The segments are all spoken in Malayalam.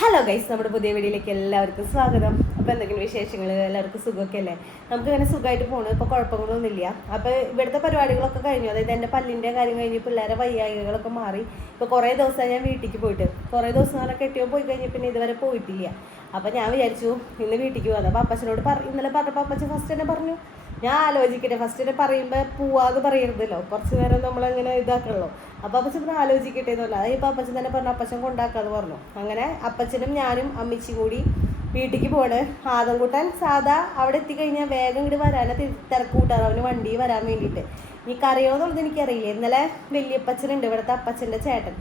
ഹലോ ഗൈസ്, നമ്മുടെ പുതിയ വീഡിയോയിലേക്ക് എല്ലാവർക്കും സ്വാഗതം. അപ്പോൾ എന്തെങ്കിലും വിശേഷങ്ങൾ, എല്ലാവർക്കും സുഖമൊക്കെ അല്ലേ? നമുക്ക് ഇങ്ങനെ സുഖമായിട്ട് പോകണം, ഇപ്പോൾ കുഴപ്പങ്ങളൊന്നുമില്ല. അപ്പോൾ ഇവിടുത്തെ പരിപാടികളൊക്കെ കഴിഞ്ഞു. അതായത് എൻ്റെ പല്ലിൻ്റെ കാര്യം കഴിഞ്ഞ് പിള്ളേരെ വയ്യായികളൊക്കെ മാറി. ഇപ്പോൾ കുറേ ദിവസമായി ഞാൻ വീട്ടിലേക്ക് പോയിട്ട്, കുറേ ദിവസം പറഞ്ഞാൽ കെട്ടിയോ പോയി കഴിഞ്ഞ് പിന്നെ ഇതുവരെ പോയിട്ടില്ല. അപ്പോൾ ഞാൻ വിചാരിച്ചു ഇന്ന് വീട്ടിലേക്ക് പോകാം. അപ്പോൾ അപ്പച്ചനോട് ഇന്നലെ പറഞ്ഞപ്പോൾ അപ്പച്ചൻ ഫസ്റ്റ് തന്നെ പറഞ്ഞു ഞാൻ ആലോചിക്കട്ടെ. ഫസ്റ്റ് തന്നെ പറയുമ്പോൾ പോവാന്ന് പറയരുതല്ലോ, കുറച്ച് നേരം നമ്മളങ്ങനെ ഇതാക്കണല്ലോ. അപ്പോൾ അപ്പച്ചൻ പറഞ്ഞാൽ ആലോചിക്കട്ടെ എന്നല്ല. അതായത് ഇപ്പോൾ അപ്പച്ചൻ തന്നെ പറഞ്ഞു അപ്പച്ചൻ കൊണ്ടാക്കാന്ന് പറഞ്ഞു. അങ്ങനെ അപ്പച്ചനും ഞാനും അമ്മച്ചി കൂടി വീട്ടിലേക്ക് പോണ്. ആദംകുട്ടൻ സാധാ അവിടെ എത്തിക്കഴിഞ്ഞാൽ വേഗം ഇങ്ങോട്ട് വരാനെ തിരക്ക് കൂട്ടാറ്, അവന് വണ്ടി വരാൻ വേണ്ടിയിട്ട്. ഈ കരയോന്നുള്ളത് എനിക്കറിയില്ല. ഇന്നലെ വലിയപ്പച്ചനുണ്ട്, ഇവിടുത്തെ അപ്പച്ചൻ്റെ ചേട്ടൻ,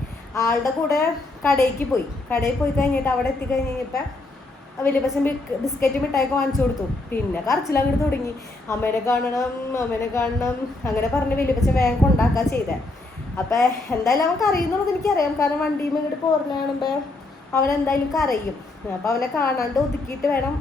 ആളുടെ കൂടെ കടയിൽ പോയി കഴിഞ്ഞിട്ട് അവിടെ എത്തിക്കഴിഞ്ഞ് കഴിഞ്ഞപ്പോൾ വലിയപ്പച്ചൻ ബിസ്ക്കറ്റ് മിഠായിക്ക് വാങ്ങിച്ചു കൊടുത്തു. പിന്നെ കരച്ചിലങ്ങോട്ട് തുടങ്ങി, അമ്മേനെ കാണണം അങ്ങനെ പറഞ്ഞ് വലിയപ്പച്ചൻ വേഗം കൊണ്ടാക്കുക ചെയ്തേ. അപ്പം എന്തായാലും അവൻ കരയുന്നുള്ളത് എനിക്കറിയാം, കാരണം വണ്ടിയും ഇങ്ങോട്ട് പോർന്ന് കാണുമ്പോൾ അവനെന്തായാലും കരയും. അപ്പം അവനെ കാണാണ്ട് ഒതുക്കിയിട്ട് വേണം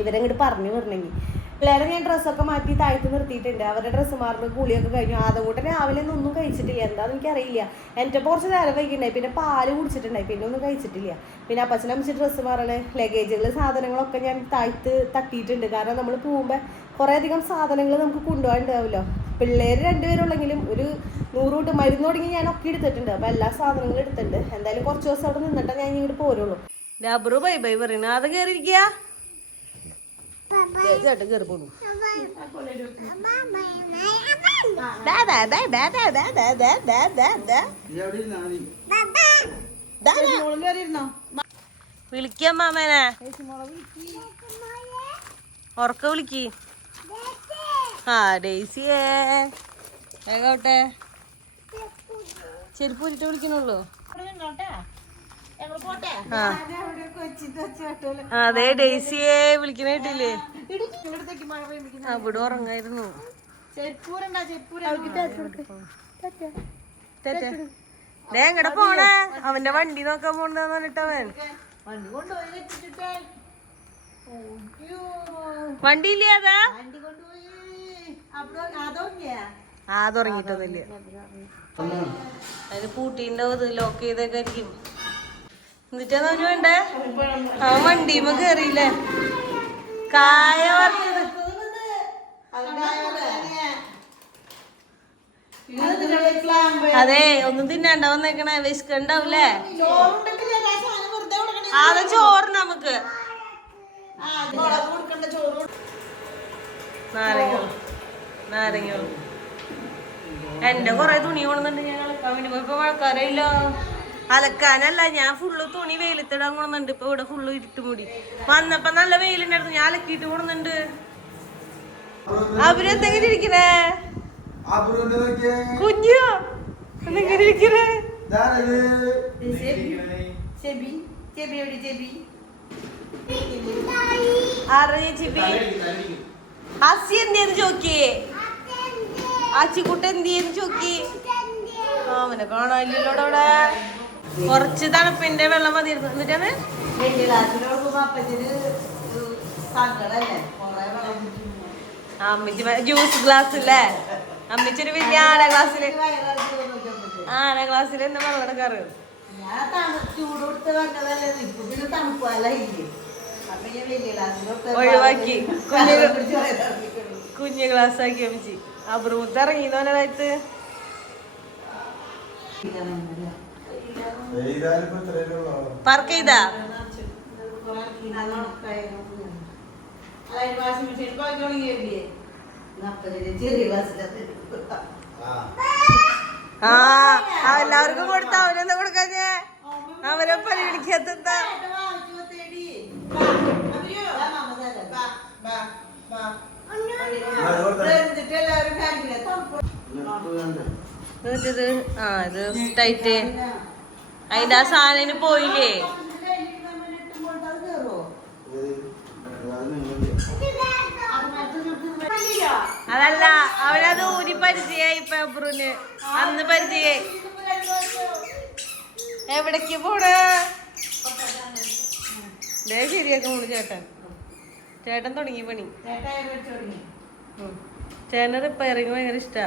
ഇവരെങ്ങോട്ട് പറഞ്ഞു വിടണമെങ്കിൽ. പിള്ളേരെ ഞാൻ ഡ്രസ്സൊക്കെ മാറ്റി താഴ്ത്ത് നിർത്തിയിട്ടുണ്ട്. അവരുടെ ഡ്രസ്സ് മാറുന്ന കൂലിയൊക്കെ കഴിഞ്ഞു. ആദംകൂട്ടൻ രാവിലെ ഒന്നും കഴിച്ചിട്ടില്ല, എന്താണെന്ന് എനിക്കറിയില്ല. എൻ്റെ കുറച്ച് നേരം വൈകിട്ടുണ്ടായി, പിന്നെ പാല് കുടിച്ചിട്ടുണ്ടായി, പിന്നെ ഒന്നും കഴിച്ചിട്ടില്ല. പിന്നെ അപ്പച്ചനമ്മച്ച് ഡ്രസ്സ് മാറണേ ലഗേജുകൾ സാധനങ്ങളൊക്കെ ഞാൻ താഴ്ത്ത് തട്ടിയിട്ടുണ്ട്. കാരണം നമ്മൾ പോകുമ്പോൾ കുറേ അധികം സാധനങ്ങൾ നമുക്ക് കൊണ്ടുപോകാനുണ്ടാവുമല്ലോ. പിള്ളേർ രണ്ടുപേരുള്ളെങ്കിലും ഒരു 100 തൊട്ട് മരുന്ന് തുടങ്ങി ഞാൻ ഒക്കെ എടുത്തിട്ടുണ്ട്. അപ്പോൾ എല്ലാ സാധനങ്ങളും എടുത്തിട്ടുണ്ട്. എന്തായാലും കുറച്ച് ദിവസം അവിടെ നിന്നിട്ട് ഞാൻ ഇങ്ങോട്ട് പോരുള്ളൂ. ഡബറു ബൈ ബൈ പറയുന്നു. അത് കയറിയിരിക്കുക, ചേട്ടൻ കയറി പോണു. വിളിക്കമ്മേനെ, ഉറക്ക വിളിക്ക്. ആ ഡേസിയേ വേഗോട്ടെ, ചെരുപ്പ് ഊരിട്ട് വിളിക്കണുള്ളൂ. അതെ ഡേസിയെ വിളിക്കണേട്ടില്ലേ? അവിടെ ഉറങ്ങായിരുന്നു. എങ്ങടെ പോണേ? അവന്റെ വണ്ടി നോക്കാൻ പോണെന്ന് പറഞ്ഞിട്ട് അവൻ വണ്ടി ഇല്ലേ? അതാ തുടങ്ങിട്ടൊന്നുമില്ല. അതിന് പൂട്ടിണ്ടാവും, ലോക്ക് ചെയ്തൊക്കെ ആയിരിക്കും. എന്നിട്ടാ അവന് വേണ്ടേ? അവൻ വണ്ടിയുമ്പോ കേറിയില്ലേ? കായ വറുത്തത്. അതെ, ഒന്നും തിന്നാണ്ട വന്നേക്കണേ, വിശക്കണ്ടാവൂലേ? അത് ചോറ് നമുക്ക് നാരങ്ങ എന്റെ കൊറേ തുണി കൊണ്ടുണ്ട്. ഞാൻ അലക്കാൻ വേണ്ടി പോയപ്പോ മഴക്കാരയില്ല. അലക്കാനല്ല, ഞാൻ ഫുള്ള് തുണി വെയിലത്തിടാൻ കൊണ്ടുണ്ട്. ഇപ്പൊ ഇവിടെ ഫുള്ള് ഇരുട്ടുമുടി. വന്നപ്പോ നല്ല വെയിലുണ്ടായിരുന്നു, ഞാൻ അലക്കിയിട്ട് കൊണ്ടുണ്ട്. അവരെന്തെങ്ങനെ ഇരിക്കണേ? കുഞ്ഞു എന്തെങ്ങനെ ഇരിക്കണേ? അസി എന്തെന്ന് ചോക്കിയേ? ആച്ചിക്കുട്ട എന്തെന്ന് ചോക്കി? അവനെ കാണാനില്ലല്ലോ അവിടെ. കുറച്ച് തണുപ്പിന്റെ വെള്ളം മതിയിരുന്നു. എന്നിട്ടാണ് അമ്മച്ചി ജ്യൂസ് ഗ്ലാസ് അല്ലേ? അമ്മച്ചൊരു വലിയ ആന ഗ്ലാസ്സില് എന്താ വെള്ളം എടുക്കാറ്? ഒഴിവാക്കി കുഞ്ഞു ഗ്ലാസ് ആക്കി അമ്മച്ചി. അബ്രൂത്ത് ഇറങ്ങിയെന്ന് പറഞ്ഞ പാർക്ക് ചെയ്താ എല്ലാവർക്കും കൊടുത്ത അവനെന്താ കൊടുക്കാഞ്ഞേ? അവരെ പരിഗണിക്കാത്ത ഇത് ടൈറ്റ്. അതിന്റെ ആ സാധനം പോയില്ലേ? അതല്ല, അവനത് ഊരി പരിചയായി. പേപ്പറിന് അന്ന് പരിചയായി. എവിടേക്ക് പോണേ? ശരിയാക്കാൻ പോണു ചേട്ടൻ തുടങ്ങി പണി. ചേട്ടന് റിപ്പയറിങ് ഭയങ്കര ഇഷ്ടാ.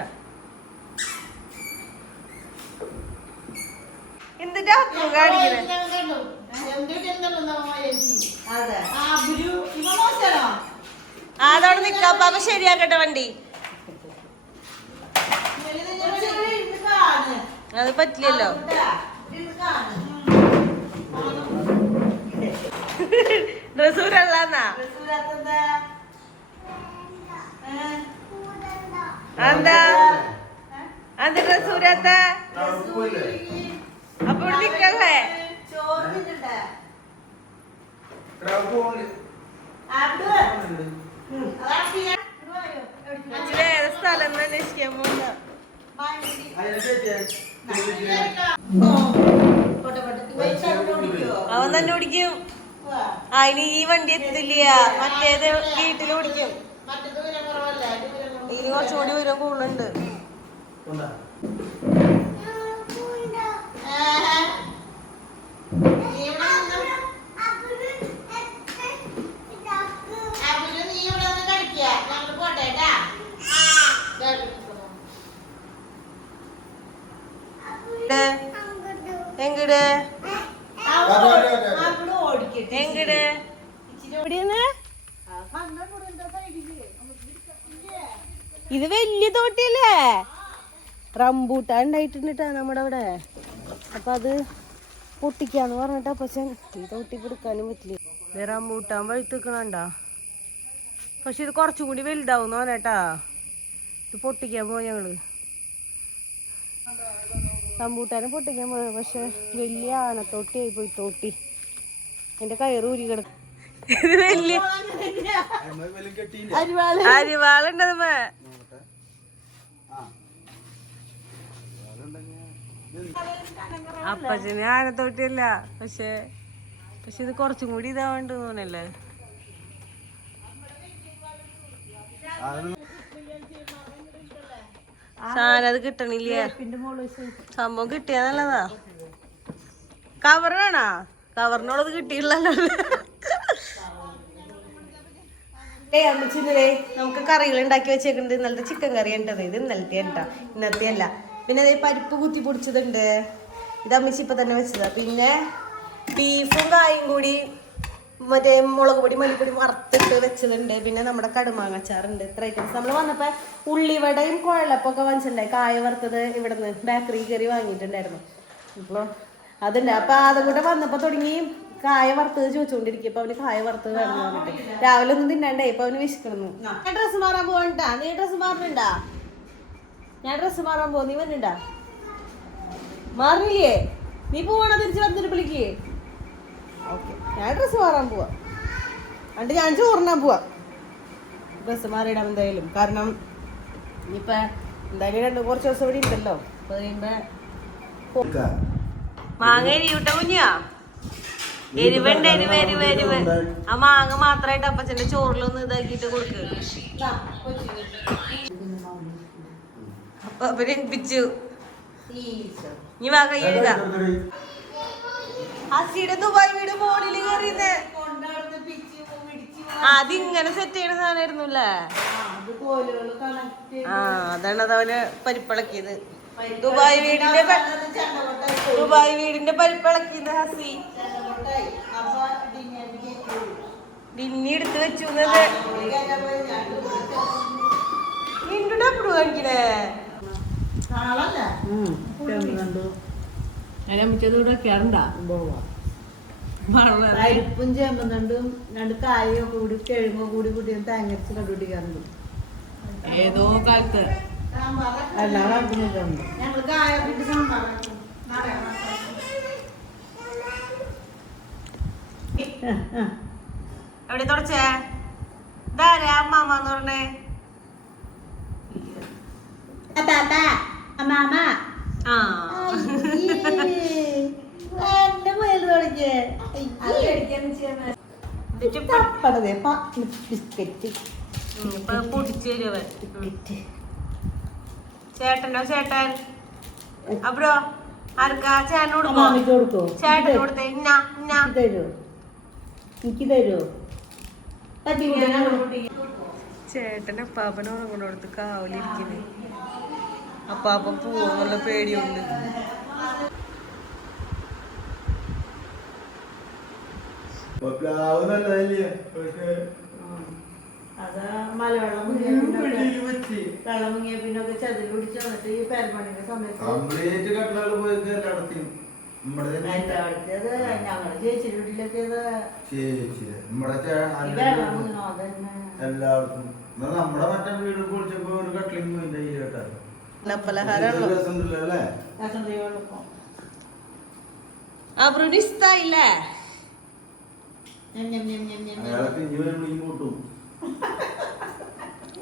എന്തിട്ടാ കാണിക്കുന്നത്? അതവിടെ നിക്കാം. അപ്പൊ ശരിയാക്കട്ടെ വണ്ടി. അത് പറ്റില്ലല്ലോ. ഡ്രസ്സൂരല്ലാന്നാ എന്താ അത് ഡ്രസ്സൂരാത്ത അപ്പൊ ഇവിടെ നിക്കല്ലേ? ഏത് സ്ഥലം അന്വേഷിക്കാൻ പോകുന്ന അവൻ തന്നെ ഓടിക്കും. അതിന് ഈ വണ്ടി എത്തില്ല, മറ്റേത് വീട്ടിൽ ഓടിക്കും. ഇതിന് കുറച്ചുകൂടി വരും കൂടുതലുണ്ട്. എങ്ങട് എങ്ങട് ഇത് വലിയ തോട്ടിയല്ലേ? റംബൂട്ടാൻ ഉണ്ടായിട്ടുണ്ട് നമ്മുടെ അവിടെ. അപ്പൊ അത് പൊട്ടിക്കാന്ന് പറഞ്ഞിട്ട് അപ്പച്ചൻ ഈ തോട്ടി പിടിക്കാനും പറ്റില്ല. റംബൂട്ടാൻ വഴുത്തിക്കണണ്ടാ. പക്ഷെ ഇത് കുറച്ചും കൂടി വലുതാവുന്ന പറഞ്ഞേട്ടാ. ഇത് പൊട്ടിക്കാൻ പോയി ഞങ്ങള്. റംബൂട്ടാനെ പൊട്ടിക്കാൻ പോയത്. പക്ഷെ വലിയ ആനത്തോട്ടിയായി പോയി തോട്ടി. എന്റെ കയറ് ഊരി കിടക്കും. ഇത് വലിയ അരിവാളുണ്ടത്. അപ്പച്ചന് ആനത്തോട്ടിയല്ല. പക്ഷെ ഇത് കുറച്ചും കൂടി ഇതാവണ്ട് തോന്നല്ലേ. സാധനം അത് കിട്ടണില്ല. സംഭവം കിട്ടിയാ നല്ലതാ. കവർ വേണോ? കവറിനോടത് കിട്ടിയില്ലല്ലോ. അമ്മച്ചിന്നേ നമുക്ക് കറികൾ ഉണ്ടാക്കി വെച്ചേക്കുന്നത്. ഇന്നലത്തെ ചിക്കൻ കറി ഉണ്ടത്. ഇത് ഇന്നലത്തെ ഉണ്ടാ, ഇന്നത്തെ അല്ല. പിന്നെ അതേ പരിപ്പ് കുത്തി പൊടിച്ചതുണ്ട്. ഇത് അമ്മച്ചി ഇപ്പൊ തന്നെ വെച്ചതാ. പിന്നെ ബീഫും കായും കൂടി മറ്റേ മുളക് പൊടി മല്ലിപ്പൊടി വറുത്തിട്ട് വെച്ചതുണ്ട്. പിന്നെ നമ്മുടെ കടുമാങ്ങച്ചാറുണ്ട്. ഇത്ര ഐറ്റംസ്. നമ്മൾ വന്നപ്പോ ഉള്ളിവടയും കുഴലപ്പൊക്കെ വാങ്ങിച്ചിട്ടുണ്ടായി. കായ വറുത്തത് ഇവിടുന്ന് ബേക്കറി കയറി വാങ്ങിയിട്ടുണ്ടായിരുന്നു. ഇപ്പൊ അതുണ്ട്. അപ്പൊ അതും കൂടെ വന്നപ്പോ തുടങ്ങി കായ വറുത്തത് ചോദിച്ചുകൊണ്ടിരിക്കും. ഇപ്പൊ അവന് കായ വറുത്തത് വേണം പറഞ്ഞിട്ട് രാവിലെ ഒന്നും തിന്നണ്ടേ. ഇപ്പൊ അവന് വിശക്കണമെന്ന്. ഞാൻ ഡ്രസ്സ് മാറാൻ പോകണ്ടാ? നീ ഡ്രസ്സ് മാറുന്നുണ്ടാ? ഞാൻ ഡ്രസ്സ് മാറാൻ പോകും. നീ വന്നിണ്ടാ? മാറില്ലേ? നീ പോവാണോ തിരിച്ച് വന്നിട്ട് വിളിക്കേ? ഓക്കെ, ഞാൻ ഡ്രസ്സ് മാറാൻ പോവാ. എന്നിട്ട് ഞാൻ ചോറിനാൻ പോവാ. ഡ്രസ്സ് മാറിയിടാം എന്തായാലും. കാരണം ഇനിയിപ്പോ എന്തായാലും കുറച്ച് ദിവസം ഇവിടെ ഉണ്ടല്ലോ. അപ്പൊ കഴിയുമ്പോ മാങ്ങ എരിയൂട്ട കുഞ്ഞാ. എരിവുണ്ട്, എരിവ്. ആ മാങ്ങ മാത്രമായിട്ട് അപ്പച്ചന്റെ ചോറിലൊന്ന് ഇതാക്കിട്ട് കൊടുക്കുക. അപ്പൊ അവരെപ്പിച്ചു. ഇനി വാ കൈ എഴുത. ഹസിയുടെ ദുബായ് വീട് മോളില് കയറിയുന്നേ. അതിങ്ങനെ സെറ്റ് ചെയ്യണ സാധനമായിരുന്നുല്ലേ? ആ, അതാണ് അതവന് പരിപ്പിളക്കിയത്. ദുബായ് വീടിന്റെ പരിപ്പിളക്കിയത് ഹസി. ഡിന്നി എടുത്ത് വെച്ചു. കാണിക്കണേ അതിനമ്മച്ചതൂടെ കേറണ്ടാ. പരിപ്പും ചേമ്പും രണ്ടും രണ്ട് കായോ കൂടി കിഴങ്ങോ കൂടി കൂട്ടി തേങ്ങരച്ച് കണ്ടുപിടിക്കാറുണ്ട് ഏതോ കാലത്ത്. എല്ലാ കാലത്തും ഞങ്ങൾ കായ കൂട്ടി സാമ്പാറാക്കും. എവിടെ തുടച്ചേ? ഇതാരാ അമ്മാമ്മന്ന് പറഞ്ഞേ? അമ്മാമ്മ. ആ, ചേട്ടനോ? ചേട്ടൻ അപ്പോ ആർക്കാ? ചേട്ടനോട് കൊടുക്കോ? ചേട്ടൻ കൊടുത്തേ. എനിക്ക് തരുമോ? ചേട്ടൻ അപ്പാപ്പനോ കൊണ്ടോടത്ത് കാവലിരിക്കുന്നു. അപ്പാപ്പൻ പോവെന്നുള്ള പേടിയുണ്ട്. അത് മലവെള്ളം വെള്ളം മുങ്ങിയ പിന്നൊക്കെ ചതിൽ പിടിച്ച് വന്നിട്ട് ഈ പേരമണിന്റെ സമയത്ത് എല്ലായിടത്തേത് ഞങ്ങള് ചേച്ചിയുടെ വീട്ടിലൊക്കെ വെള്ളം മുങ്ങണോ അതന്നെ എല്ലാവർക്കും നമ്മുടെ മറ്റേ വീട് പൊളിച്ചപ്പോ ഒരു കട്ട്ലിങ് പോയില്ലേ ഇഷ്ടായില്ലേ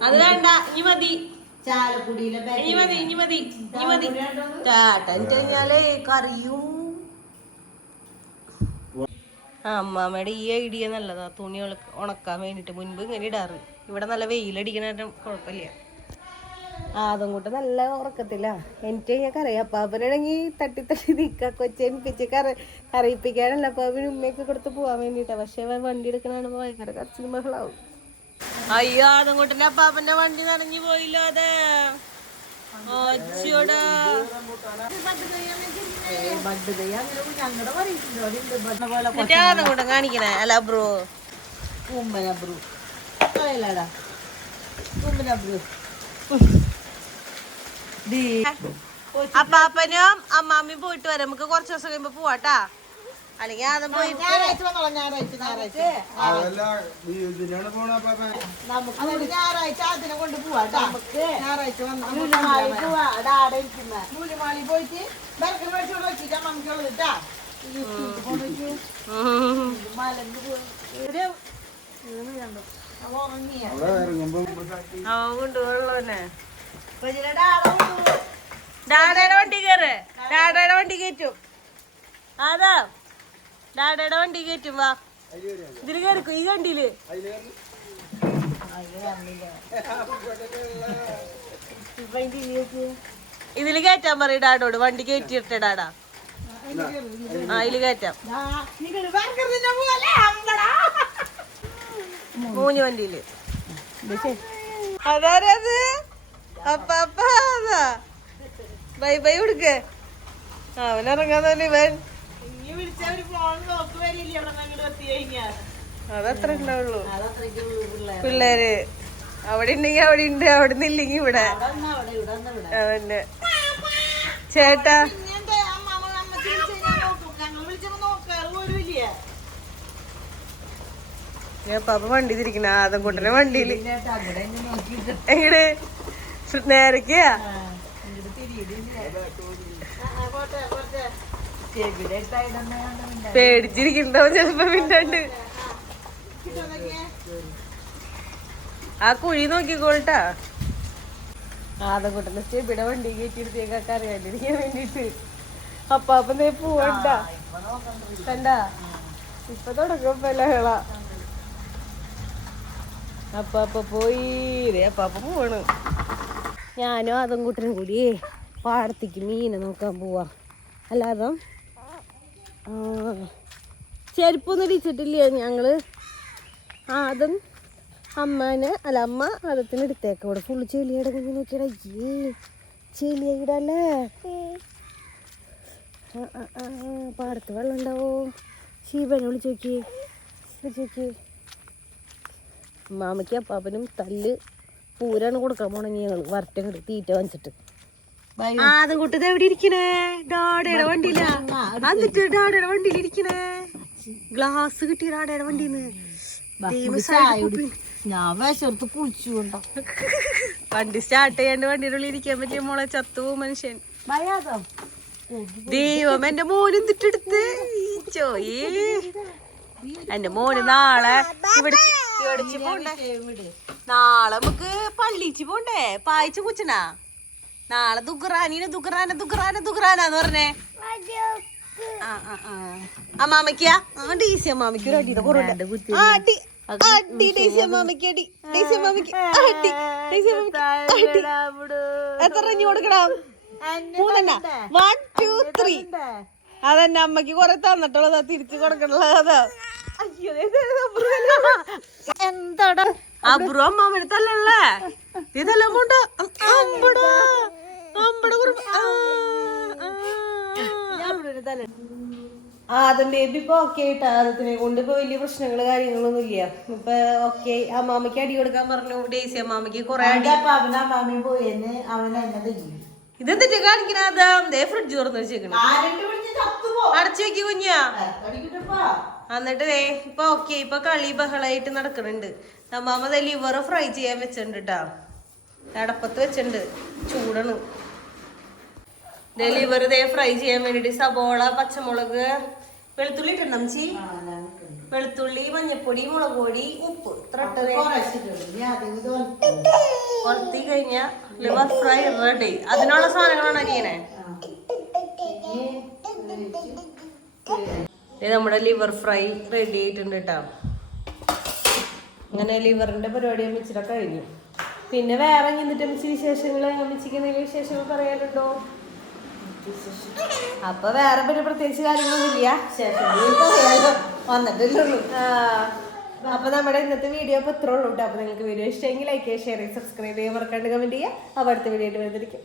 അത് വേണ്ട ഇനി മതി ചാലക്കുടിയിലെ ഇനി മതി ഇനി മതി ഇനി മതി ചാട്ടൻ കഴിഞ്ഞാലേ കറിയും. അമ്മാമ്മയുടെ ഈ ഐഡിയ നല്ലതാ, തുണി ഉണക്കാൻ വേണ്ടിട്ട്. മുൻപ് ഇങ്ങനെ ഇടാറ്. ഇവിടെ നല്ല വെയിലടിക്കണ കുഴപ്പമില്ല. അതും കൂട്ട് നല്ല ഉറക്കത്തില്ല. എനിക്ക് കഴിഞ്ഞാൽ കറിയാം. അപ്പാപ്പനാണെങ്കിൽ തട്ടി തട്ടി നിൽക്കുക, കൊച്ചേമിപ്പിച്ച് കറിയിപ്പിക്കാനല്ല അപ്പാപ്പന് ഉമ്മയൊക്കെ കൊടുത്ത് പോവാൻ വേണ്ടിട്ടാ. പക്ഷെ വണ്ടി എടുക്കണാണ് ഭയങ്കര കറച്ചിലും ബഹളാവും. അയ്യോ അതും കൂട്ടിന്റെ അപ്പാപ്പന്റെ വണ്ടി നനഞ്ഞു പോയില്ലോ. അത് കൂട്ടം കാണിക്കണേ അല്ല ബ്രോ അപ്പാപ്പനും അമ്മാമ്മയും പോയിട്ട് വരാം. നമുക്ക് കുറച്ച് ദിവസം കഴിയുമ്പോ പോവാട്ടാ. അല്ലെങ്കിൽ ആദ്യം പോയി ഞായറാഴ്ച അതിനെ കൊണ്ട് പോവാട്ടാ. ഞായറാഴ്ച മൂലിമാളി പോയിട്ട് ബർക്കർ മേടിച്ചോണ്ട് വെച്ചിട്ടാ നമുക്കുള്ളത് കേട്ടാ. ഡാഡയുടെ വണ്ടി കയറ്. ഡാഡയുടെ വണ്ടി കയറ്റും. അതാ ഡാഡയുടെ വണ്ടി കയറ്റും. വാ ഇതില് കയറിക്കും. ഈ വണ്ടിയില് ഇതില് കയറ്റാൻ പറയും ഡാഡോട്. വണ്ടി കയറ്റിയിട്ടെ ഡാഡാ. ആ ഇതില് കയറ്റാം. മൂന്ന് വണ്ടിയില്. അതാരത്? അപ്പാ ബൈ ബൈ കൊടുക്ക്. അവനിറങ്ങാൻ തന്നെ ഇവൻ. അതത്ര ഉണ്ടാവുള്ളൂ പിള്ളേര്. അവിടെ ഉണ്ടെങ്കി അവിടെ ഉണ്ട്, അവിടെ നിന്നില്ലെങ്കി ഇവിടെ. അതന്നെ ചേട്ടാ. പാപ്പ വണ്ടി തിരിക്കണ ആദംകുട്ടനെ വണ്ടിയില്. എങ്ങടെ നേരക്കെയാ പേടിച്ചിരിക്കണ്ടോ ചെലപ്പോ. മിണ്ടാണ്ട് ആ കുഴി നോക്കിക്കോൾട്ടാ. ആദംകുട്ടന്റെ സ്റ്റെബിയുടെ വണ്ടി കയറ്റിയെടുത്തേക്കൊക്കെ അറിയാണ്ടിരിക്കാൻ വേണ്ടിട്ട്. അപ്പാപ്പ നീ പോവണ്ട കണ്ടാ. ഇപ്പൊ തുടങ്ങും ബലഹള. അപ്പാപ്പ പോയി. അപ്പാപ്പ പോവാണ്. ഞാനും ആദംകുട്ടനും കൂടി പാടത്തേക്ക് മീനെ നോക്കാൻ പോവാ. അല്ലാതെ ചെരുപ്പൊന്നും ഇടിച്ചിട്ടില്ല ഞങ്ങള്. ആദം അമ്മനെ അല്ല അമ്മ ആദത്തിന് എടുത്തേക്ക. ഇവിടെ ഫുള്ള് ചെളിയുടെ കുഞ്ഞ് നോക്കിയടാ. ചെളിയടല്ലേ. പാടത്ത് വെള്ളം ഉണ്ടാവോ? ശിവനെ വിളിച്ചോക്കി. മാമയ്ക്ക് അപ്പാപ്പനും തല്ല് പൂരാണ് കൊടുക്കാൻ പോണെങ്കി ഞങ്ങൾ വരട്ടങ്ങട് തീറ്റ വാങ്ങിച്ചിട്ട്. ആദ്യം കൂട്ടത് എവിടെ ഇരിക്കണേ? ഡാഡയുടെ വണ്ടിയിലാ. എന്നിട്ട് ഡാഡയുടെ വണ്ടിയിൽ ഇരിക്കണേ. ഗ്ലാസ് കിട്ടിയ ഡാഡയുടെ വണ്ടിന്ന്. ഞാൻ വിശർത്ത് കുളിച്ചുകൊണ്ടോ. വണ്ടി സ്റ്റാർട്ട് ചെയ്യാണ്ട് വണ്ടിയുടെ ഉള്ളിൽ ഇരിക്കാൻ പറ്റിയ മോളെ ചത്തു മനുഷ്യൻ. ദൈവം എന്റെ മോന് എന്നിട്ടെടുത്ത് എന്റെ മോന് നാളെ ഇവിടെ പോണ്ടേ. നാളെ നമുക്ക് പള്ളിച്ച് പോണ്ടേ? പായിച്ച കുച്ചനാ. നാളെ ദുഗ്രാനാന്ന് പറഞ്ഞേ. അമ്മാമയ്ക്കാ ഡി സി അമ്മാമയ്ക്ക് ഒരു അടിയുടെ കുറവുണ്ട്. എത്ര അഞ്ഞു കൊടുക്കണം? 1 2 3. അതന്നെ അമ്മക്ക് കൊറേ തന്നിട്ടുള്ളതാ, തിരിച്ചു കൊടുക്കണുള്ളതാ. എന്താടാ അബ്രു അമ്മാമനെ തല്ലല്ലേ? ഇതെല്ലാം കൊണ്ട് ആദം ബേബി ഇപ്പൊ ഓക്കെ ആയിട്ടാ. ആദത്തിനെ കൊണ്ട് ഇപ്പൊ വലിയ പ്രശ്നങ്ങള് കാര്യങ്ങളൊന്നും ഇല്ല. ഇപ്പൊ ഓക്കെ. അമ്മാമ്മക്ക് അടി കൊടുക്കാൻ പറഞ്ഞു. ഡേസി അമ്മാമ്മക്ക് കൊറേ അടി. മാമിയും പോയെന്ന് അവനെന്നത് ഇതെന്തിട്ട് കാണിക്കണ? അതാ ഫ്രിഡ്ജ് തുറന്ന് വെച്ചേക്കണ. അടച്ചു വെക്കി കുഞ്ഞാ. എന്നിട്ട് ഇപ്പൊ ഓക്കെ. ഇപ്പൊ കളി ബഹളായിട്ട് നടക്കണുണ്ട്. അമ്മാമ്മ ലിവർ ഫ്രൈ ചെയ്യാൻ വെച്ചിട്ടുണ്ട് കേട്ടാ. അടപ്പത്ത് വെച്ചിട്ടുണ്ട്. ചൂടാണ്. ലിവർ ഫ്രൈ ചെയ്യാൻ വേണ്ടിട്ട് സബോള, പച്ചമുളക്, വെളുത്തുള്ളി ഇട്ടുണ്ട് നമ്മച്ചി. വെളുത്തുള്ളി, മഞ്ഞപ്പൊടി, മുളക് പൊടി, ഉപ്പ് കുറത്തി കഴിഞ്ഞ ലിവർ ഫ്രൈ റെഡി. അതിനുള്ള സാധനങ്ങളാണ് അരിയണേ. നമ്മുടെ ലിവർ ഫ്രൈ റെഡി ആയിട്ടുണ്ട് കേട്ടോ. അങ്ങനെ ലിവറിന്റെ പരിപാടി അമ്മച്ചിടെ കഴിഞ്ഞു. പിന്നെ വേറെ എന്നിട്ട് അമ്മച്ചി വിശേഷങ്ങള്, അമ്മച്ചിക്ക് എന്തെങ്കിലും വിശേഷങ്ങൾ പറയാനുണ്ടോ? അപ്പൊ വേറെ പിന്നെ പ്രത്യേകിച്ച് കാര്യങ്ങളൊന്നുമില്ല. വന്നിട്ടുള്ളൂ. അപ്പൊ നമ്മുടെ ഇന്നത്തെ വീഡിയോ ഇപ്പൊ ഇത്രേ ഉള്ളൂ കേട്ടോ. അപ്പൊ നിങ്ങൾക്ക് വീഡിയോ ഇഷ്ടമെങ്കിൽ ലൈക്ക് ചെയ്യുക, ഷെയർ ചെയ്യുക, സബ്സ്ക്രൈബ് ചെയ്യുക, മറക്കാണ്ട് കമന്റ് ചെയ്യുക. അപ്പൊ അടുത്ത വീഡിയോ ആയിട്ട് വന്നിരിക്കും.